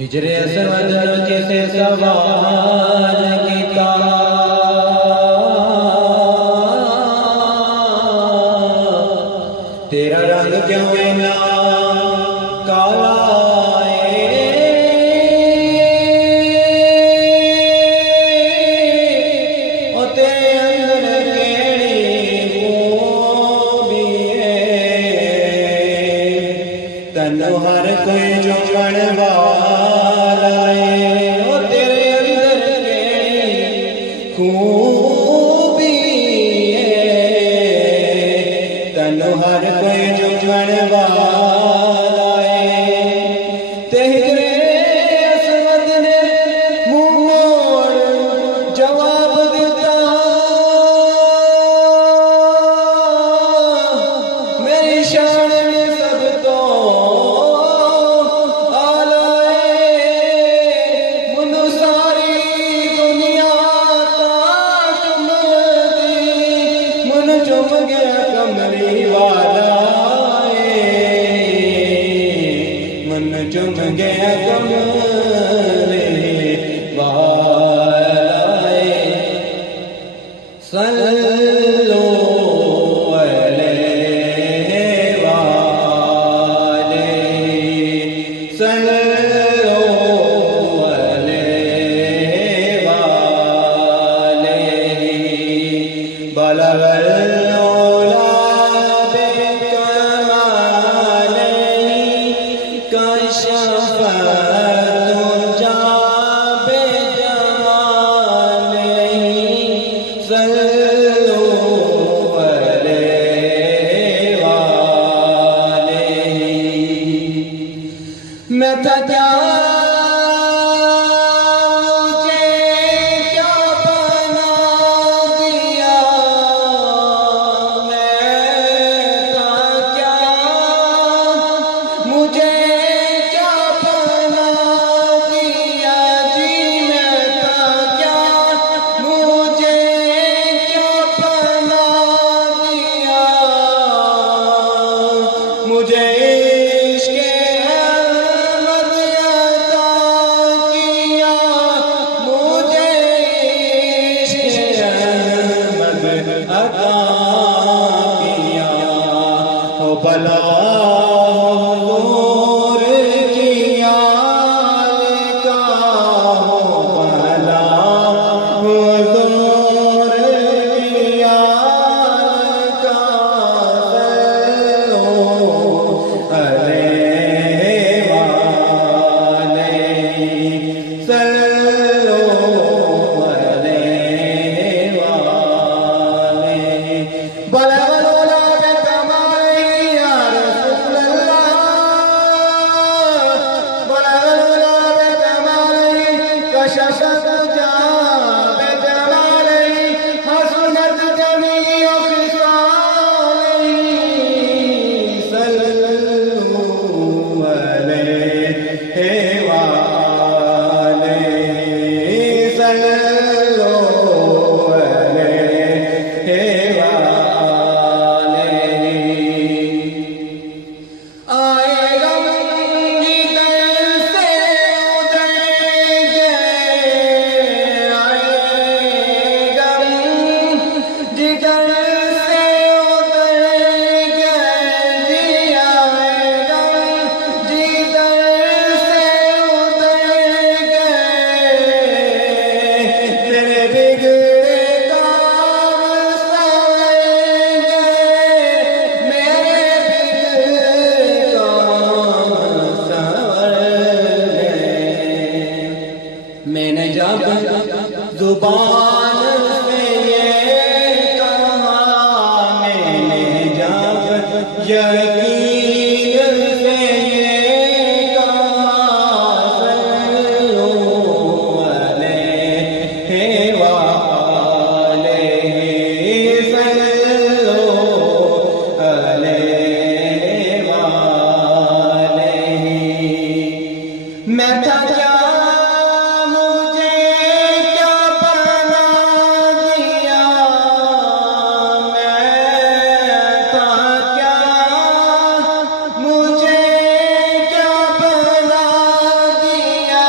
ہجر اسود کسے سوال کیتا تیرا رنگ کیوں اینا کالا تنو ہر کوئی جو والا ہے وہ تیرے اندر کیڑی خوبی ہے تنو ہر کوئی جو والا ہے تے ہجر اسود نے منہ موڑ جواب دیتا میری شان چم گیا کملی والا من چم گیا کملی والا صلو علیہ والہ صلو علیہ والہ بلغ میں تھا کیا مجھے کیا بنا دیا میں تھا کیا مجھے کیا بنا دیا جی میں تھا کیا مجھے کیا بنا دیا مجھے بلا نور کیا کا ہو بلا نور کیا کا علیہ والہ صلو علیہ والہ بلا ششت جا بجمالی حسنت جمیع خصالی صلو علیہ والہ صلو علیہ والہ آئے غم دل سے میں نے جب زبان سے یہ کہا میں نے جب یقین سے یہ کہا صلو علیہ والہ صلو علیہ والہ میں تھا کیا مجھے کیا بنا دیا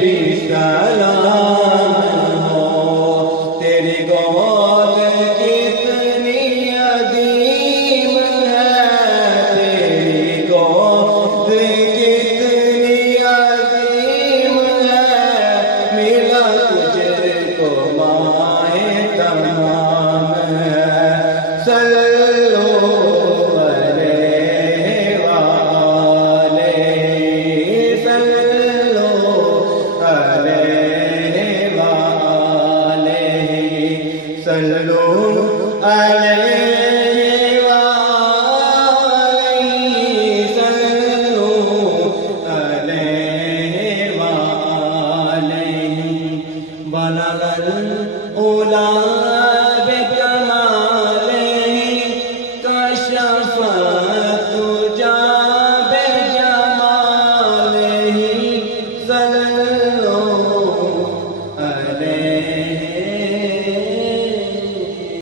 بھی سلام ہو، تیری گود کتنی عظیم ہے، تیری گود کتنی عظیم ہے، ملا تجھ کو مائے تمام ہے، صلو علیہ وآلہ، صلو علیہ وآلہ، صلو علیہ وآلہ، صلو علیہ وآلہ، بلغ العلا